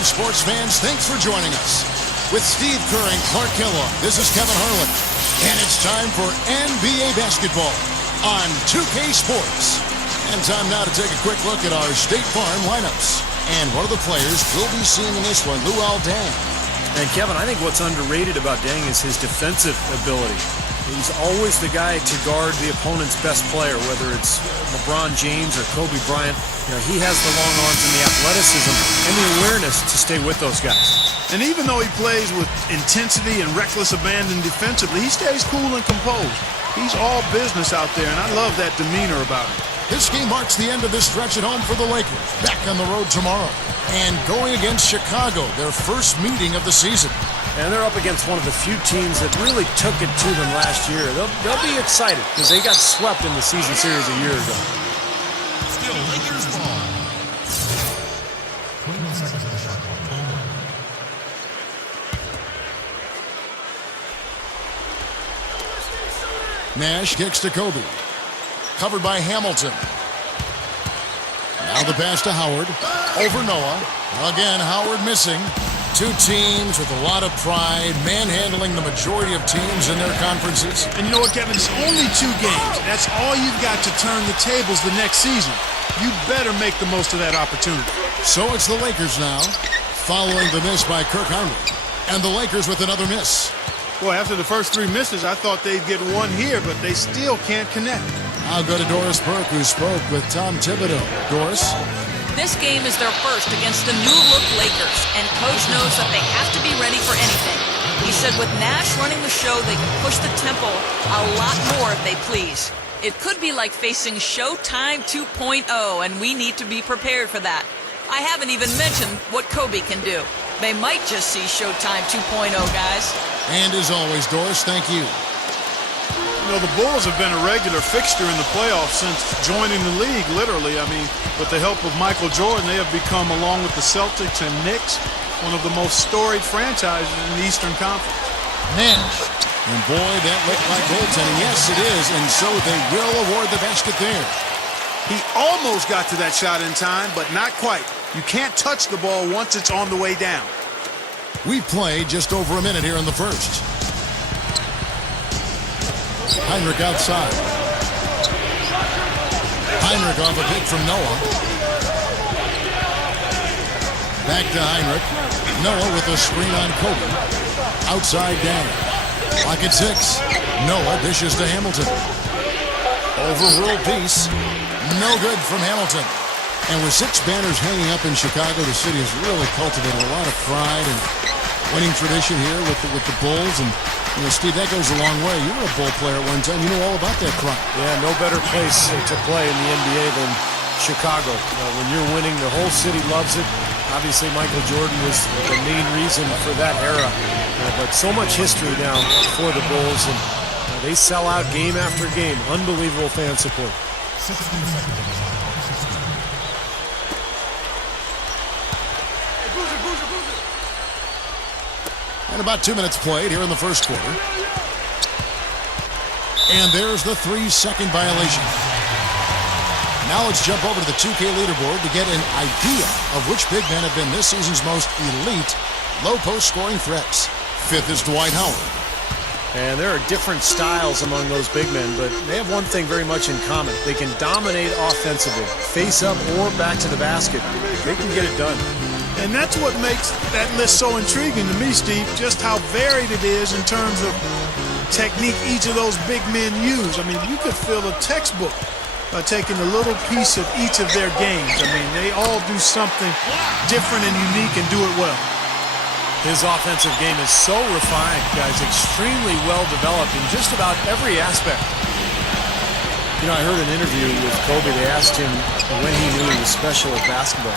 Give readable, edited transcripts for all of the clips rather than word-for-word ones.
Welcome, sports fans. Thanks for joining us. With Steve Kerr and Clark Kellogg, this is Kevin Harlan. And it's time for NBA basketball on 2K Sports. And time now to take a quick look at our State Farm lineups. And one of the players we'll be seeing in this one, Luol Deng. And Kevin, I think what's underrated about Deng is his defensive ability. He's always the guy to guard the opponent's best player, whether it's LeBron James or Kobe Bryant. You know, he has the long arms and the athleticism and the awareness to stay with those guys. And even though he plays with intensity and reckless abandon defensively, he stays cool and composed. He's all business out there, and I love that demeanor about him. This game marks the end of this stretch at home for the Lakers. Back on the road tomorrow. And going against Chicago, their first meeting of the season. And they're up against one of the few teams that really took it to them last year. They'll be excited because they got swept in the season series a year ago. Still Lakers ball. 21 seconds of the shot clock. Nash kicks to Kobe. Covered by Hamilton. Now the pass to Howard. Over Noah. Again, Howard missing. Two teams with a lot of pride, manhandling the majority of teams in their conferences. And you know what, Kevin? It's only 2 games. That's all you've got to turn the tables the next season. You better make the most of that opportunity. So it's the Lakers now, following the miss by Kirk Heinrich. And the Lakers with another miss. Boy, after the first 3 misses, I thought they'd get one here, but they still can't connect. I'll go to Doris Burke, who spoke with Tom Thibodeau. Doris? This game is their first against the new-look Lakers, and Coach knows that they have to be ready for anything. He said with Nash running the show, they can push the tempo a lot more if they please. It could be like facing Showtime 2.0, and we need to be prepared for that. I haven't even mentioned what Kobe can do. They might just see Showtime 2.0, guys. And as always, Doris, thank you. You know, the Bulls have been a regular fixture in the playoffs since joining the league, literally. I mean, with the help of Michael Jordan, they have become, along with the Celtics and Knicks, one of the most storied franchises in the Eastern Conference. Nash. And boy, that looked like goaltending. Yes, it is. And so they will award the basket there. He almost got to that shot in time, but not quite. You can't touch the ball once it's on the way down. We've played just over a minute here in the first. Heinrich outside. Heinrich off a pick from Noah. Back to Heinrich. Noah with a screen on Kobe. Outside down. Clock at 6. Noah dishes to Hamilton. Overruled piece. No good from Hamilton. And with 6 banners hanging up in Chicago, the city has really cultivated a lot of pride and winning tradition here with the Bulls. And you know, Steve, that goes a long way. You were a Bull player at one time. You know all about that pride. Yeah, no better place to play in the NBA than Chicago. When you're winning, the whole city loves it. Obviously, Michael Jordan was the main reason for that era. But so much history now for the Bulls, and they sell out game after game. Unbelievable fan support. 16 seconds of the shot clock. And about 2 minutes played here in the first quarter. And there's the 3-second violation. Now let's jump over to the 2K leaderboard to get an idea of which big men have been this season's most elite low-post scoring threats. 5th is Dwight Howard. And there are different styles among those big men, but they have one thing very much in common. They can dominate offensively, face up or back to the basket. They can get it done. And that's what makes that list so intriguing to me, Steve, just how varied it is in terms of technique each of those big men use. I mean, you could fill a textbook by taking a little piece of each of their games. I mean, they all do something different and unique and do it well. His offensive game is so refined, guys, extremely well developed in just about every aspect. You know, I heard an interview with Kobe. They asked him when he knew he was special at basketball.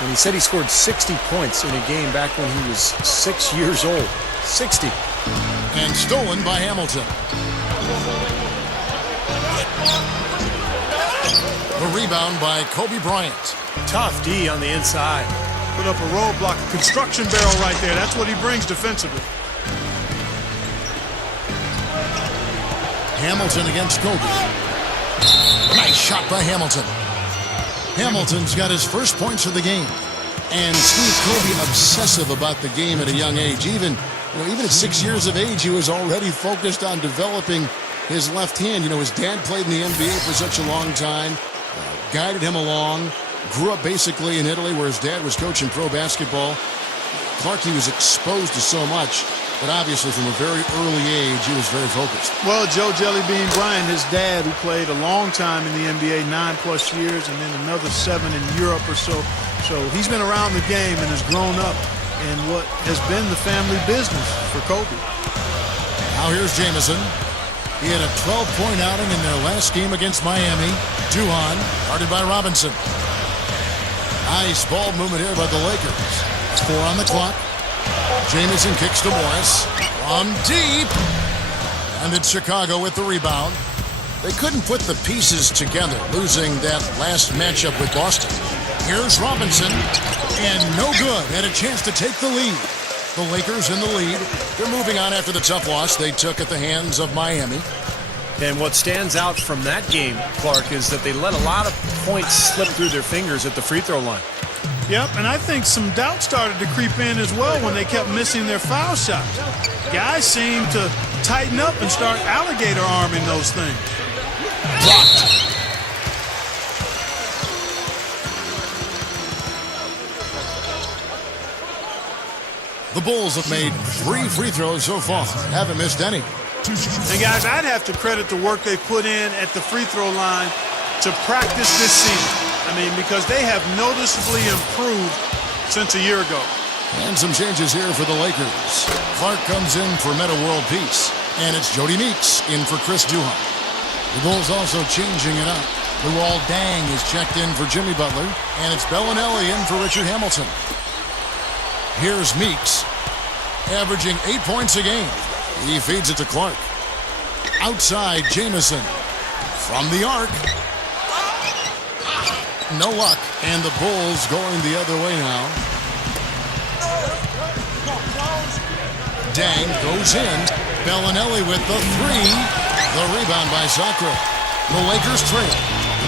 And he said he scored 60 points in a game back when he was 6 years old. 60. And stolen by Hamilton. The rebound by Kobe Bryant. Tough D on the inside. Put up a roadblock, a construction barrel right there. That's what he brings defensively. Hamilton against Kobe. Nice shot by Hamilton. Hamilton's got his first points of the game. And Steve, Kobe obsessive about the game at a young age. Even at 6 years of age, he was already focused on developing his left hand. His dad played in the NBA for such a long time, guided him along, grew up basically in Italy where his dad was coaching pro basketball. Clark, he was exposed to so much, but obviously from a very early age, he was very focused. Well, Joe Jellybean Bryant, his dad, who played a long time in the NBA, 9+ years, and then another 7 in Europe or so. So he's been around the game and has grown up in what has been the family business for Kobe. Now here's Jamison. He had a 12-point outing in their last game against Miami. Duhan, guarded by Robinson. Nice ball movement here by the Lakers. 4 on the clock. Jamison kicks to Morris. From deep. And it's Chicago with the rebound. They couldn't put the pieces together, losing that last matchup with Boston. Here's Robinson. And no good. Had a chance to take the lead. The Lakers in the lead. They're moving on after the tough loss they took at the hands of Miami. And what stands out from that game, Clark, is that they let a lot of points slip through their fingers at the free throw line. Yep, and I think some doubt started to creep in as well when they kept missing their foul shots. Guys seem to tighten up and start alligator arming those things. Blocked. The Bulls have made 3 free throws so far. Haven't missed any. And guys, I'd have to credit the work they put in at the free throw line to practice this season. I mean, because they have noticeably improved since a year ago. And some changes here for the Lakers. Clark comes in for Meta World Peace. And it's Jody Meeks in for Chris Duhan. The Bulls also changing it up. Luol Deng is checked in for Jimmy Butler. And it's Bellinelli in for Richard Hamilton. Here's Meeks, averaging 8 points a game. He feeds it to Clark. Outside, Jamison. From the arc. No luck. And the Bulls going the other way now. Deng goes in. Bellinelli with the 3. The rebound by Sacre. The Lakers trail.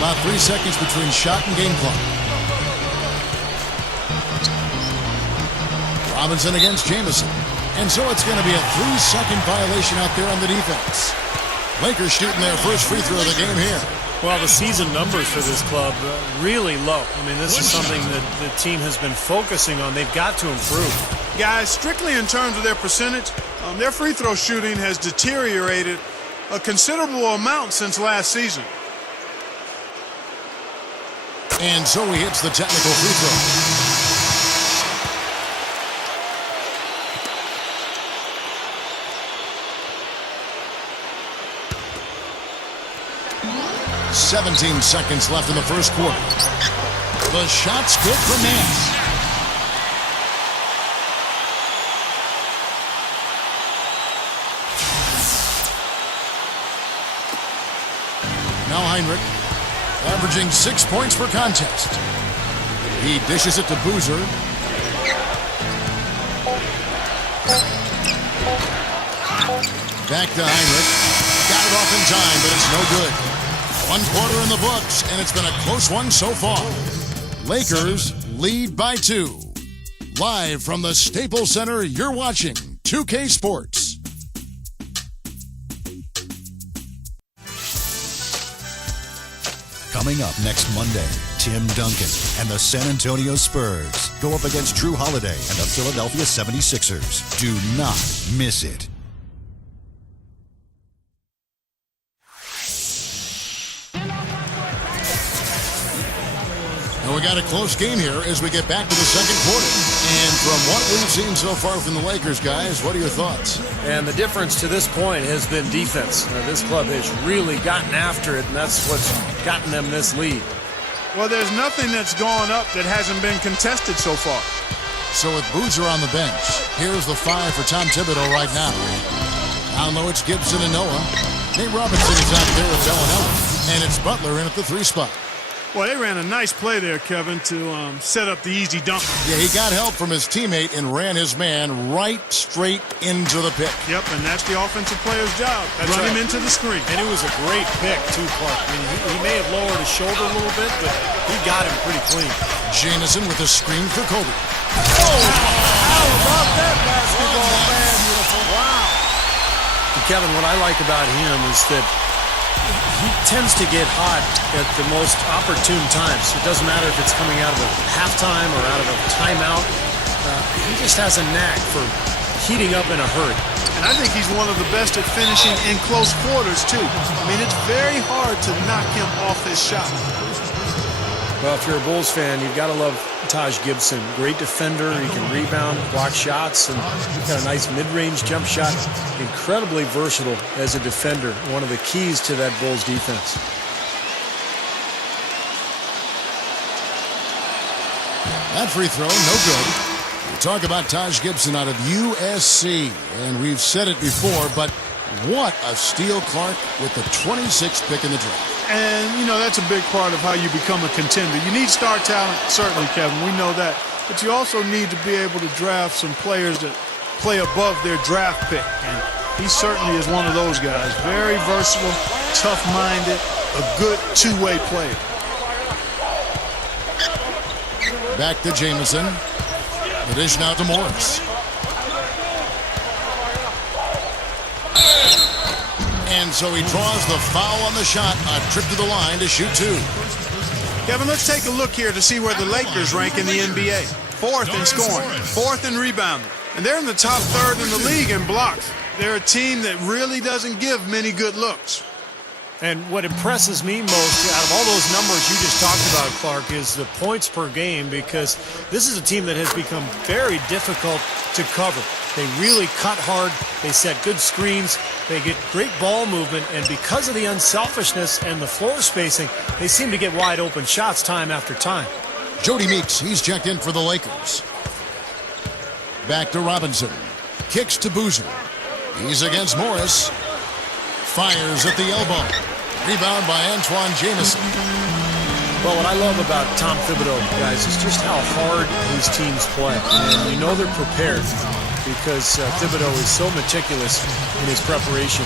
About 3 seconds between shot and game clock. Robinson against Jamison. And so it's going to be a 3-second violation out there on the defense. Lakers shooting their first free throw of the game here. Well, the season numbers for this club really low. I mean, this is something that the team has been focusing on. They've got to improve. Guys, strictly in terms of their percentage, their free throw shooting has deteriorated a considerable amount since last season. And so he hits the technical free throw. .17 seconds left in the first quarter. The shot's good for Nance. Now Heinrich, averaging 6 points per contest. He dishes it to Boozer. Back to Heinrich. Got it off in time, but it's no good. 1 quarter in the books, and it's been a close one so far. Lakers lead by 2. Live from the Staples Center, you're watching 2K Sports. Coming up next Monday, Tim Duncan and the San Antonio Spurs go up against Drew Holiday and the Philadelphia 76ers. Do not miss it. And we got a close game here as we get back to the second quarter. And from what we've seen so far from the Lakers, guys, what are your thoughts? And the difference to this point has been defense. This club has really gotten after it, and that's what's gotten them this lead. Well, there's nothing that's gone up that hasn't been contested so far. So with Boozer on the bench, here's the 5 for Tom Thibodeau right now. Down low, it's Gibson and Noah. Nate Robinson is out there with Bellinelli. And it's Butler in at the 3 spot. Well, they ran a nice play there, Kevin, to set up the easy dunk. Yeah, he got help from his teammate and ran his man right straight into the pick. Yep, and that's the offensive player's job. Run him into the screen. And it was a great pick, too, Clark. I mean, he may have lowered his shoulder a little bit, but he got him pretty clean. Jamison with a screen for Kobe. How about that basketball, man? Wow. And Kevin, what I like about him is that he tends to get hot at the most opportune times. It doesn't matter if it's coming out of a halftime or out of a timeout. He just has a knack for heating up in a hurry. And I think he's one of the best at finishing in close quarters, too. I mean, it's very hard to knock him off his shot. Well, if you're a Bulls fan, you've got to love Taj Gibson. Great defender. He can rebound, block shots, and he's got a nice mid-range jump shot. Incredibly versatile as a defender. One of the keys to that Bulls defense. That free throw, no good. We talk about Taj Gibson out of USC, and we've said it before, but what a steal, Clark, with the 26th pick in the draft. And, you know, that's a big part of how you become a contender. You need star talent, certainly, Kevin. We know that. But you also need to be able to draft some players that play above their draft pick. And he certainly is one of those guys. Very versatile, tough-minded, a good two-way player. Back to Jamison. The dish now to Morris. And so he draws the foul on the shot. A trip to the line to shoot two. Kevin, let's take a look here to see where the Lakers rank in the NBA. Fourth in scoring, fourth in rebounding. And they're in the top third in the league in blocks. They're a team that really doesn't give many good looks. And what impresses me most out of all those numbers you just talked about, Clark, is the points per game, because this is a team that has become very difficult to cover. They really cut hard. They set good screens. They get great ball movement. And because of the unselfishness and the floor spacing, they seem to get wide open shots time after time. Jody Meeks, he's checked in for the Lakers. Back to Robinson. Kicks to Boozer. He's against Morris. Fires at the elbow. Rebound by Antoine Jamison. Well, what I love about Tom Thibodeau, guys, is just how hard his teams play. And you know they're prepared because Thibodeau is so meticulous in his preparation.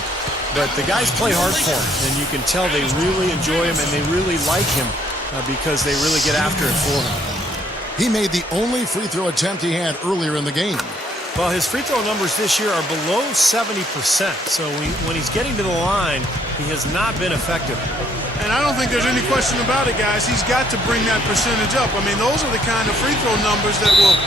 But the guys play hard for him, and you can tell they really enjoy him and they really like him because they really get after it for him. He made the only free throw attempt he had earlier in the game. Well, his free throw numbers this year are below 70%. So when he's getting to the line, he has not been effective. And I don't think there's any question about it, guys. He's got to bring that percentage up. I mean, those are the kind of free throw numbers that will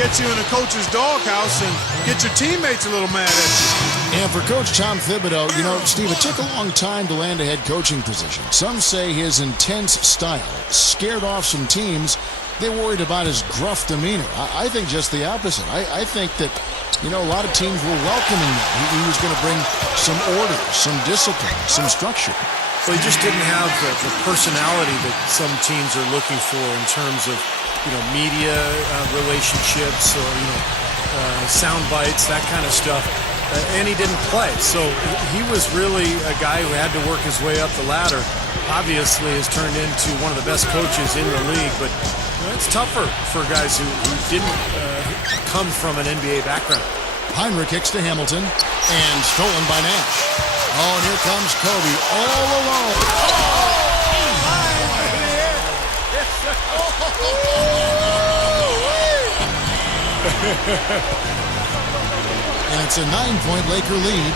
get you in a coach's doghouse and get your teammates a little mad at you. And for Coach Tom Thibodeau, you know, Steve, it took a long time to land a head coaching position. Some say his intense style scared off some teams. They worried about his gruff demeanor. I think just the opposite. I think that, you know, a lot of teams were welcoming that. He was going to bring some order, some discipline, some structure. Well, he just didn't have the personality that some teams are looking for in terms of, you know, media relationships or, you know, sound bites, that kind of stuff. And he didn't play. So he was really a guy who had to work his way up the ladder. Obviously has turned into one of the best coaches in the league, but it's tougher for guys who didn't come from an NBA background. Heinrich kicks to Hamilton and stolen by Nash. Oh, and here comes Kobe all alone. And it's a 9-point Laker lead.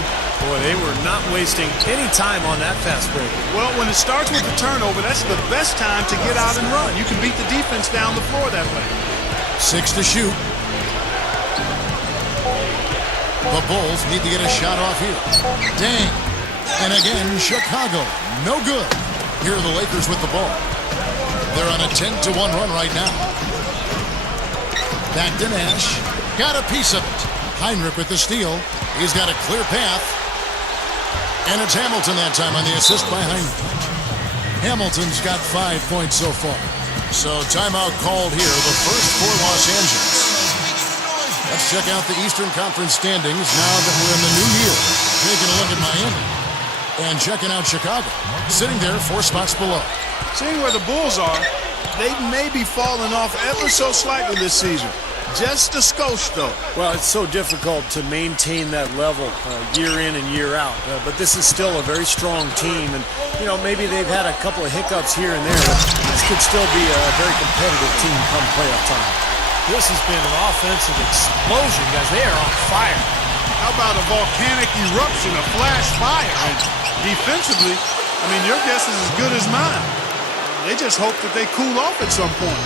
Boy, they were not wasting any time on that fast break. Well, when it starts with the turnover, that's the best time to get out and run. You can beat the defense down the floor that way. 6 to shoot. The Bulls need to get a shot off here. Dang. And again, Chicago. No good. Here are the Lakers with the ball. They're on a 10-1 run right now. Back to Nash. Got a piece of it. Heinrich with the steal. He's got a clear path. And it's Hamilton that time on the assist by Heinrich. Hamilton's got 5 points so far. So timeout called here, the first for Los Angeles. Let's check out the Eastern Conference standings now that we're in the new year. Taking a look at Miami and checking out Chicago, sitting there 4 spots below. Seeing where the Bulls are, they may be falling off ever so slightly this season. Just a skosh, though. Well, it's so difficult to maintain that level year in and year out. But this is still a very strong team. And, you know, maybe they've had a couple of hiccups here and there. But this could still be a very competitive team come playoff time. This has been an offensive explosion, guys. They are on fire. How about a volcanic eruption, a flash fire? And defensively, I mean, your guess is as good as mine. They just hope that they cool off at some point.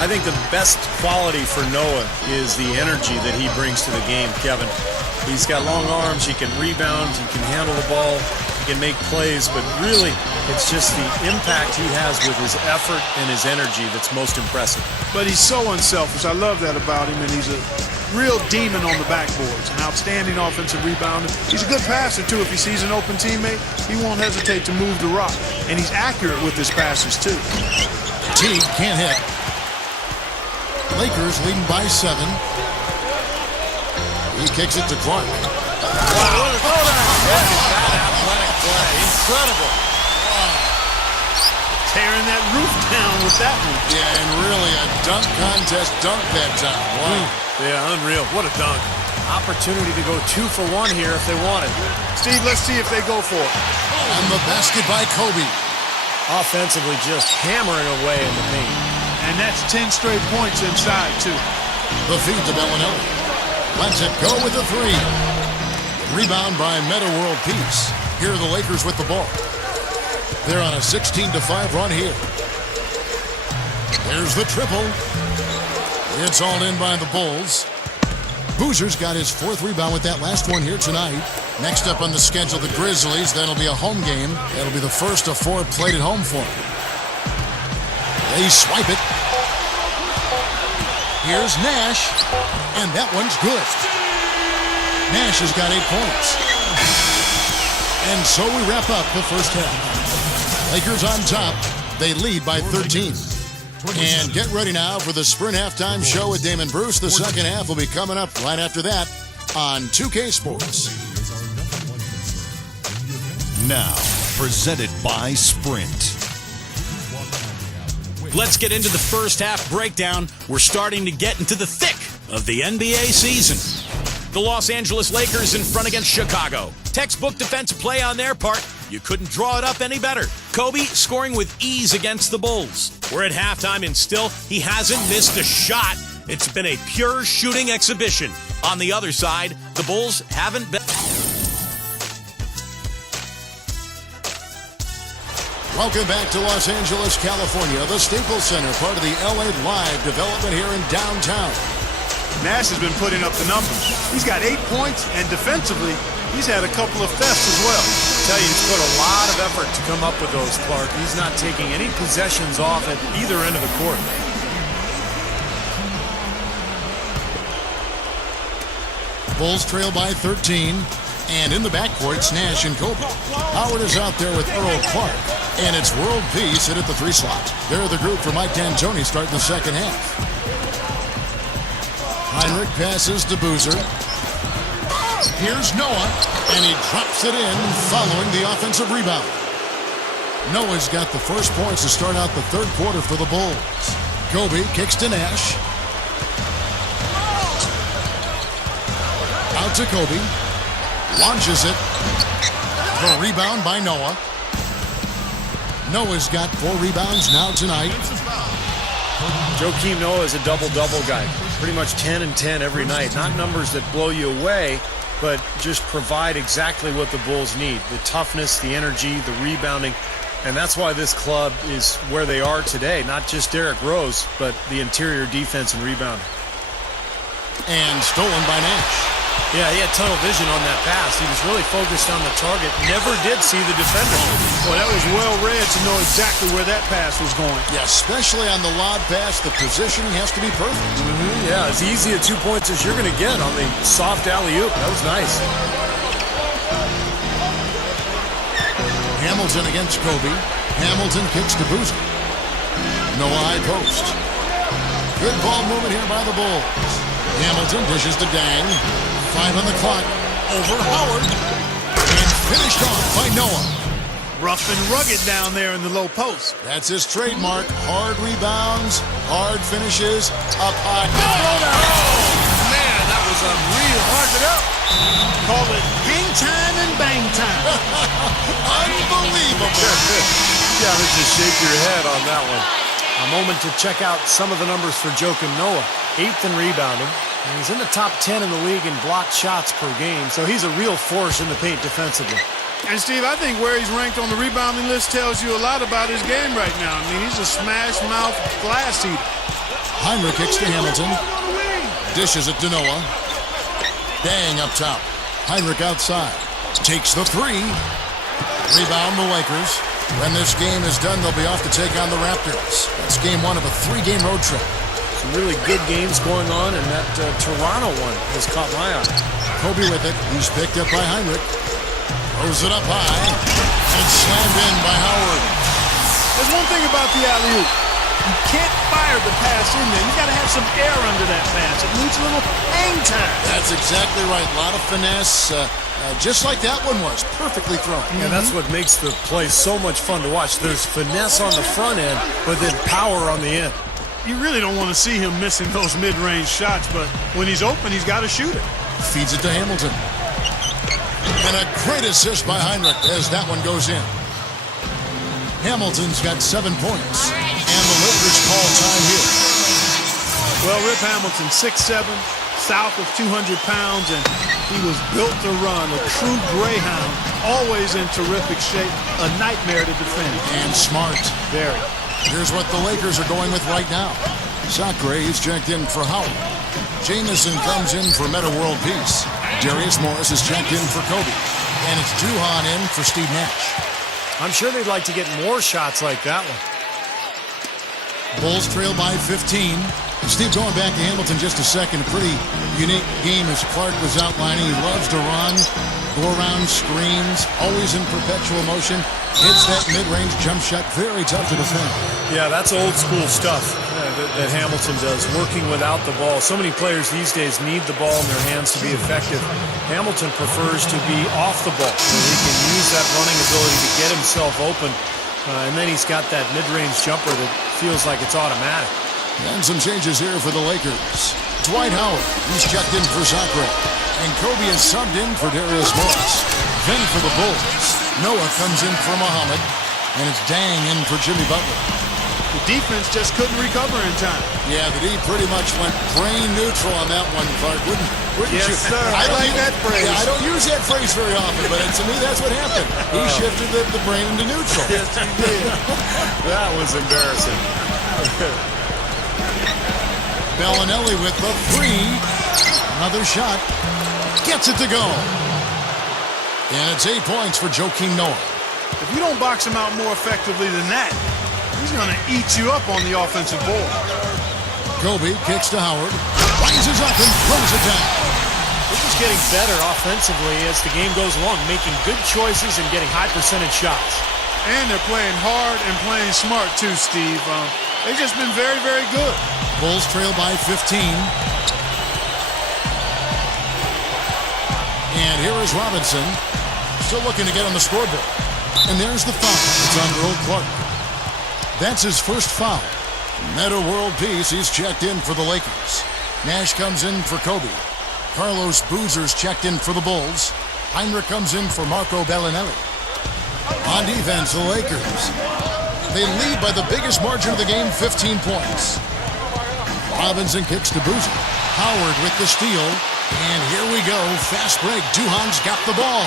I think the best quality for Noah is the energy that he brings to the game, Kevin. He's got long arms, he can rebound, he can handle the ball, he can make plays, but really it's just the impact he has with his effort and his energy that's most impressive. But he's so unselfish. I love that about him, and he's a real demon on the backboards. An outstanding offensive rebounder. He's a good passer, too. If he sees an open teammate, he won't hesitate to move the rock. And he's accurate with his passes, too. Teague can't hit. Lakers leading by 7. He kicks it to Clark. Wow, what that athletic play. Incredible. Tearing that roof down with that one. Yeah, and really a dunk contest dunk that time. Wow. Yeah, unreal. What a dunk. Opportunity to go 2 for 1 here if they want it. Steve, let's see if they go for it. And the basket by Kobe. Offensively just hammering away in the paint. And that's 10 straight points inside, too. The feed to Bellinelli. Lets it go with the 3. Rebound by Meta World Peace. Here are the Lakers with the ball. They're on a 16-5 run here. There's the triple. It's all in by the Bulls. Boozer's got his 4th rebound with that last one here tonight. Next up on the schedule, the Grizzlies. That'll be a home game. That'll be the first of 4 played at home for them. They swipe it. Here's Nash. And that one's good. Nash has got 8 points. And so we wrap up the first half. Lakers on top. They lead by 13. And get ready now for the Sprint Halftime Show with Damon Bruce. The second half will be coming up right after that on 2K Sports. Now, presented by Sprint. Let's get into the first half breakdown. We're starting to get into the thick of the NBA season. The Los Angeles Lakers in front against Chicago. Textbook defensive play on their part. You couldn't draw it up any better. Kobe scoring with ease against the Bulls. We're at halftime and still he hasn't missed a shot. It's been a pure shooting exhibition. On the other side, the Bulls haven't been... Welcome back to Los Angeles, California, the Staples Center, part of the LA Live development here in downtown. Nash has been putting up the numbers. He's got 8 points, and defensively, he's had a couple of thefts as well. I tell you, he's put a lot of effort to come up with those, Clark. He's not taking any possessions off at either end of the court. Bulls trail by 13. And in the backcourt, it's Nash and Kobe. Howard is out there with Earl Clark. And it's World Peace at the 3 slot. They're the group for Mike D'Antoni starting the second half. Heinrich passes to Boozer. Here's Noah, and he drops it in following the offensive rebound. Noah's got the first points to start out the third quarter for the Bulls. Kobe kicks to Nash. Out to Kobe. Launches it. The rebound by Noah. Noah's got 4 rebounds now tonight. Joakim Noah is a double-double guy. Pretty much 10 and 10 every night. Not numbers that blow you away, but just provide exactly what the Bulls need. The toughness, the energy, the rebounding. And that's why this club is where they are today. Not just Derrick Rose, but the interior defense and rebounding. And stolen by Nash. Yeah, he had tunnel vision on that pass. He was really focused on the target. Never did see the defender. Well, that was well read to know exactly where that pass was going. Yeah, especially on the lob pass, the positioning has to be perfect. Yeah, as easy at 2 points as you're going to get on the soft alley-oop. That was nice. Hamilton against Kobe. Hamilton kicks to Boozer. Noah high post. Good ball movement here by the Bulls. Hamilton dishes to Dang. 5 on the clock. Over Howard. And finished off by Noah. rough and rugged down there in the low post. That's his trademark. Hard rebounds, hard finishes, up high. Man, that was unreal. Mark it up. Call it hang time and bang time. Unbelievable. You gotta just shake your head on that one. A moment to check out some of the numbers for Joakim Noah. 8th in rebounding, and he's in the top 10 in the league in blocked shots per game, so he's a real force in the paint defensively. And, Steve, I think where he's ranked on the rebounding list tells you a lot about his game right now. I mean, he's a smash-mouth glass eater. Heinrich kicks to Hamilton. Dishes it to Noah. Dang up top. Heinrich outside. Takes the three. Rebound the Lakers. When this game is done, they'll be off to take on the Raptors. That's game one of a 3-game road trip. Some really good games going on, and that Toronto one has caught my eye. Kobe with it. He's picked up by Heinrich. Throws it up high. And slammed in by Howard. There's one thing about the alley-oop. You can't fire the pass in there. You got to have some air under that pass. It needs a little hang time. That's exactly right. A lot of finesse. Just like that one was. Perfectly thrown. And that's what makes the play so much fun to watch. There's finesse on the front end, but then power on the end. You really don't want to see him missing those mid-range shots, but when he's open, he's got to shoot it. Feeds it to Hamilton. And a great assist by Heinrich as that one goes in. Hamilton's got 7 points. And the Lakers call time here. Well, Rip Hamilton, 6'7", south of 200 pounds, and he was built to run. A true greyhound, always in terrific shape. A nightmare to defend. And smart. Very. Here's what the Lakers are going with right now. Sacre is checked in for Howard. Jamison comes in for Meta World Peace. Darius Morris is checked in for Kobe. And it's Duhan in for Steve Nash. I'm sure they'd like to get more shots like that one. Bulls trail by 15. Steve, going back to Hamilton just a second, a pretty unique game as Clark was outlining. He loves to run, go around screens, always in perpetual motion. Hits that mid-range jump shot, very tough to defend. Yeah, that's old school stuff that Hamilton does, working without the ball. So many players these days need the ball in their hands to be effective. Hamilton prefers to be off the ball, where he can use that running ability to get himself open. And then he's got that mid-range jumper that feels like it's automatic. And some changes here for the Lakers. Dwight Howard, he's checked in for Sacre. And Kobe is subbed in for Darius Morris. Then for the Bulls, Noah comes in for Muhammad. And it's Dang in for Jimmy Butler. The defense just couldn't recover in time. Yeah, the D pretty much went brain neutral on that one, Clark, wouldn't Yes, you? sir. I like that phrase. Yeah, I don't use that phrase very often, but to me, that's what happened. He shifted the brain into neutral. Yes, he did. That was embarrassing. Bellinelli with the three. Another shot. Gets it to go. And it's 8 points for Joakim Noah. If you don't box him out more effectively than that, he's going to eat you up on the offensive board. Kobe kicks to Howard. Rises up and throws it down. They're just getting better offensively as the game goes along, making good choices and getting high percentage shots. And they're playing hard and playing smart too, Steve. They've just been very, very good. Bulls trail by 15. And here is Robinson, still looking to get on the scoreboard. And there's the foul. It's on Earl Clark. That's his first foul. Meta World Peace, he's checked in for the Lakers. Nash comes in for Kobe. Carlos Boozer's checked in for the Bulls. Heinrich comes in for Marco Bellinelli. On defense, the Lakers. They lead by the biggest margin of the game, 15 points. Robinson kicks to Boozer. Howard with the steal. And here we go. Fast break. Duhan's got the ball.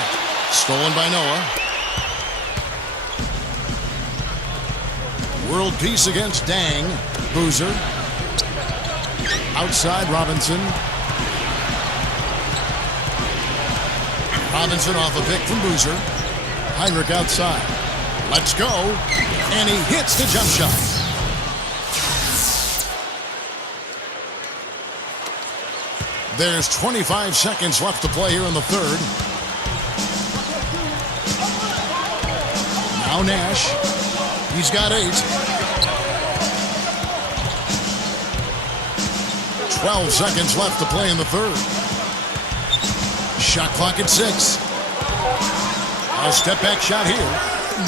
Stolen by Noah. World Peace against Dang. Boozer. Outside Robinson. Robinson off a pick from Boozer. Heinrich outside. Let's go. And he hits the jump shot. There's 25 seconds left to play here in the third. Now Nash. He's got 8. 12 seconds left to play in the third. Shot clock at 6. A step back shot here.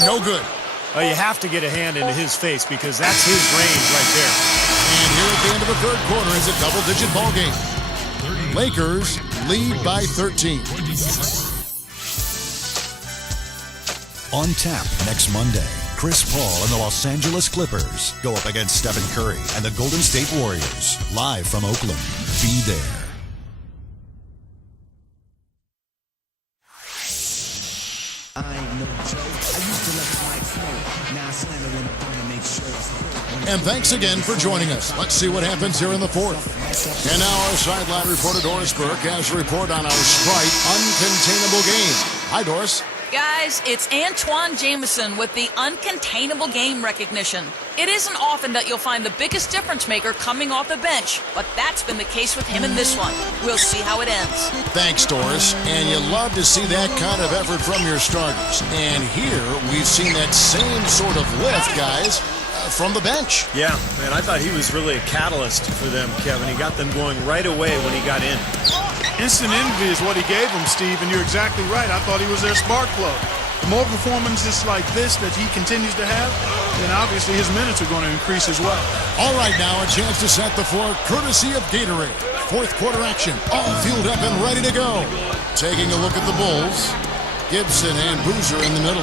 No good. You have to get a hand into his face because that's his range right there. And here at the end of the third quarter is a double-digit ball game. Lakers lead by 13. On tap next Monday, Chris Paul and the Los Angeles Clippers go up against Stephen Curry and the Golden State Warriors, live from Oakland. Be there. And thanks again for joining us. Let's see what happens here in the fourth. And now our sideline reporter Doris Burke has a report on our Sprite uncontainable game. Hi, Doris. Guys, it's Antoine Jameson with the uncontainable game recognition. It isn't often that you'll find the biggest difference maker coming off the bench, but that's been the case with him in this one. We'll see how it ends. Thanks, Doris. And you love to see that kind of effort from your starters. And here we've seen that same sort of lift, guys, from the bench. Yeah, man, I thought he was really a catalyst for them, Kevin. He got them going right away when he got in. Instant envy is what he gave them, Steve, and you're exactly right. I thought he was their spark plug. The more performances like this that he continues to have, then obviously his minutes are going to increase as well. All right, now a chance to set the floor courtesy of Gatorade. Fourth quarter action, all fueled up and ready to go. Taking a look at the Bulls, Gibson and Boozer in the middle.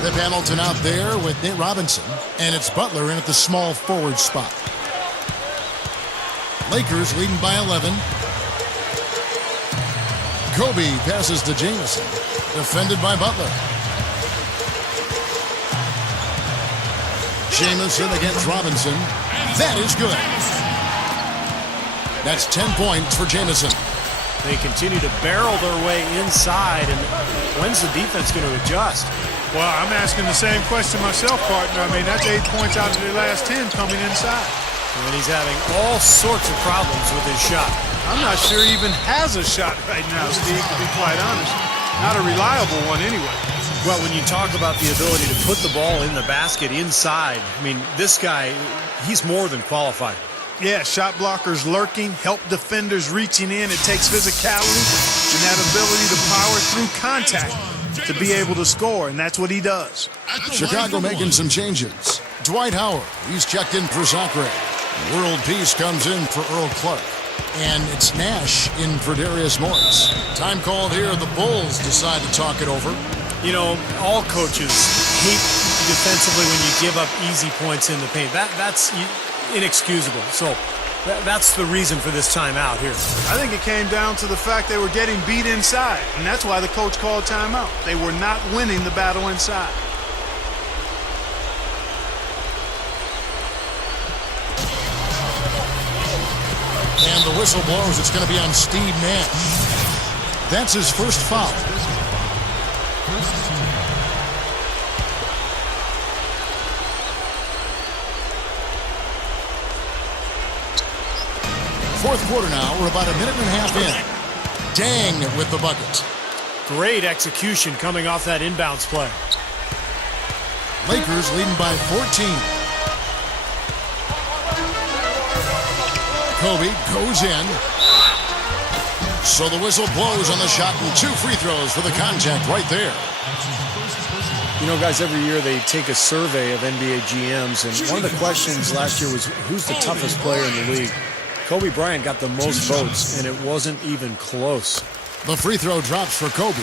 Nip Hamilton out there with Nate Robinson, and it's Butler in at the small forward spot. Lakers leading by 11. Kobe passes to Jameson, defended by Butler. Jameson against Robinson. That is good. That's 10 points for Jameson. They continue to barrel their way inside, and when's the defense going to adjust? Well, I'm asking the same question myself, partner. I mean, that's 8 points out of their last 10 coming inside. And he's having all sorts of problems with his shot. I'm not sure he even has a shot right now, Steve, to be quite honest. Not a reliable one anyway. Well, when you talk about the ability to put the ball in the basket inside, I mean, this guy, he's more than qualified. Yeah, shot blockers lurking, help defenders reaching in. It takes physicality and that ability to power through contact to be able to score, and that's what he does. Chicago making some changes. Dwight Howard, he's checked in for Sacre. World Peace comes in for Earl Clark. And it's Nash in for Darius Morris. Time called here. The Bulls decide to talk it over. You know, all coaches hate defensively when you give up easy points in the paint. That's inexcusable. So that's the reason for this timeout here. I think it came down to the fact they were getting beat inside, and that's why the coach called timeout. They were not winning the battle inside. And the whistle blows. It's going to be on Steve Nash. That's his first foul. Fourth quarter now. We're about a minute and a half in. Dang with the bucket. Great execution coming off that inbounds play. Lakers leading by 14. Kobe goes in. So the whistle blows on the shot and 2 free throws for the contact right there. You know, guys, every year they take a survey of NBA GMs, and one of the questions last year was, who's the toughest player in the league? Kobe Bryant got the most votes, and it wasn't even close. The free throw drops for Kobe.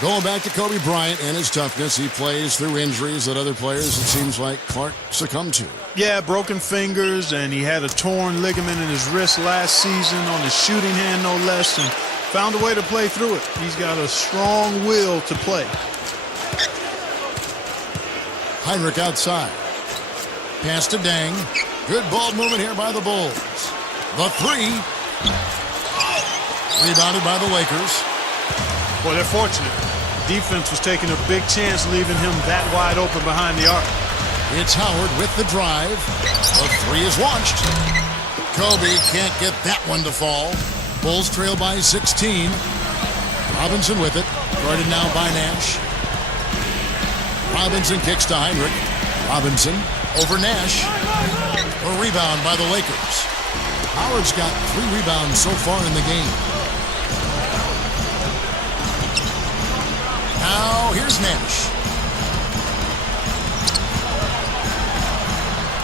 Going back to Kobe Bryant and his toughness, he plays through injuries that other players, it seems like, Clark succumbed to. Yeah, broken fingers, and he had a torn ligament in his wrist last season on his shooting hand, no less, and found a way to play through it. He's got a strong will to play. Heinrich outside. Pass to Dang. Good ball movement here by the Bulls. The 3. Rebounded by the Lakers. Well, they're fortunate. Defense was taking a big chance leaving him that wide open behind the arc. It's Howard with the drive. The 3 is launched. Kobe can't get that one to fall. Bulls trail by 16. Robinson with it. Guarded now by Nash. Robinson kicks to Heinrich. Robinson over Nash. A rebound by the Lakers. Howard's got 3 rebounds so far in the game. Now here's Nash.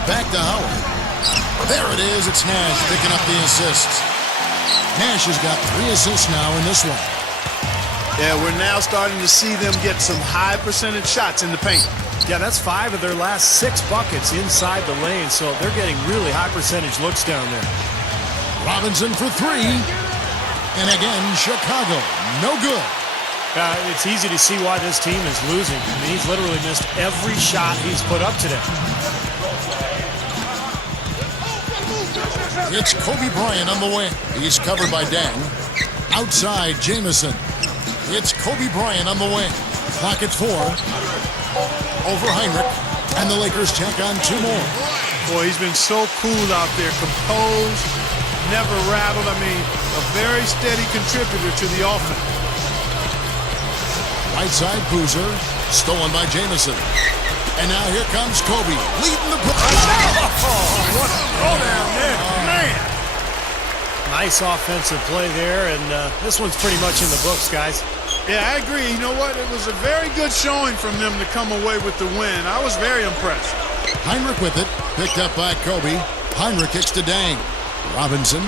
back to Howard. There it is. It's Nash picking up the assists. Nash has got 3 assists now in this one. Yeah, we're now starting to see them get some high percentage shots in the paint. Yeah, that's 5 of their last 6 buckets inside the lane, so they're getting really high percentage looks down there. Robinson for 3. And again, Chicago, no good. It's easy to see why this team is losing. I mean, he's literally missed every shot he's put up today. It's Kobe Bryant on the wing. He's covered by Dang. Outside, Jamison. It's Kobe Bryant on the wing. Clock at 4. Over Heinrich. And the Lakers check on 2 more. Boy, he's been so cool out there. Composed, never rattled. I mean, a very steady contributor to the offense. Right side, Boozer. Stolen by Jamison. And now here comes Kobe. Leading the... What a throw down there. Man. Nice offensive play there, and this one's pretty much in the books, guys. Yeah, I agree. You know what? It was a very good showing from them to come away with the win. I was very impressed. Heinrich with it. Picked up by Kobe. Heinrich kicks to Dang. Robinson.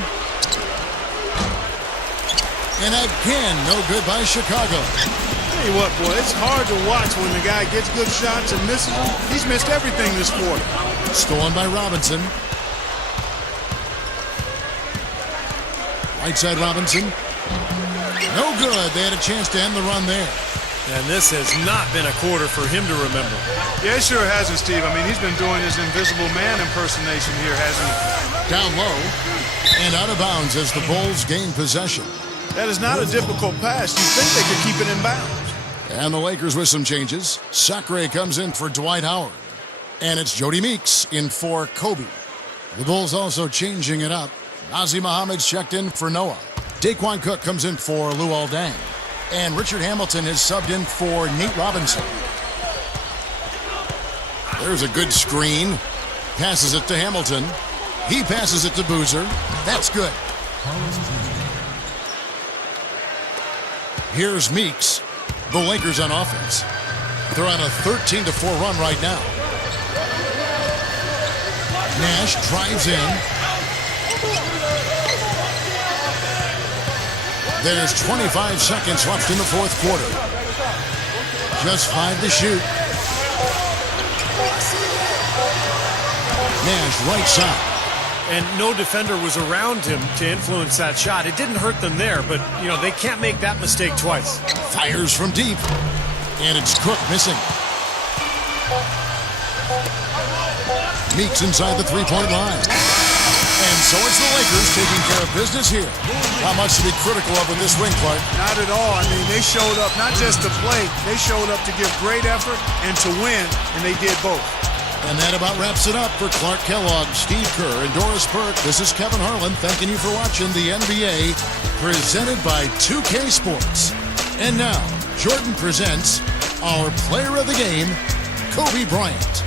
And again, no good by Chicago. Tell you what, boy, it's hard to watch when the guy gets good shots and misses them. He's missed everything this quarter. Stolen by Robinson. Right side, Robinson. No good. They had a chance to end the run there. And this has not been a quarter for him to remember. Yeah, it sure hasn't, Steve. I mean, he's been doing his invisible man impersonation here, hasn't he? Down low and out of bounds as the Bulls gain possession. That is not a difficult pass. You'd think they could keep it in bounds. And the Lakers with some changes. Sacre comes in for Dwight Howard. And it's Jody Meeks in for Kobe. The Bulls also changing it up. Nazi Muhammad's checked in for Noah. Daquan Cook comes in for Luol Deng. And Richard Hamilton is subbed in for Nate Robinson. There's a good screen. Passes it to Hamilton. He passes it to Boozer. That's good. Here's Meeks. The Lakers on offense. They're on a 13-4 run right now. Nash drives in. There's 25 seconds left in the 4th quarter. Just 5 to shoot. Nash right side. And no defender was around him to influence that shot. It didn't hurt them there, but, you know, they can't make that mistake twice. Fires from deep. And it's Cook missing. Meeks inside the 3-point line. And so it's the Lakers taking care of business here. Not much to be critical of in this win, Clark. Not at all. I mean, they showed up not just to play. They showed up to give great effort and to win, and they did both. And that about wraps it up for Clark Kellogg, Steve Kerr, and Doris Burke. This is Kevin Harlan thanking you for watching the NBA presented by 2K Sports. And now, Jordan presents our player of the game, Kobe Bryant.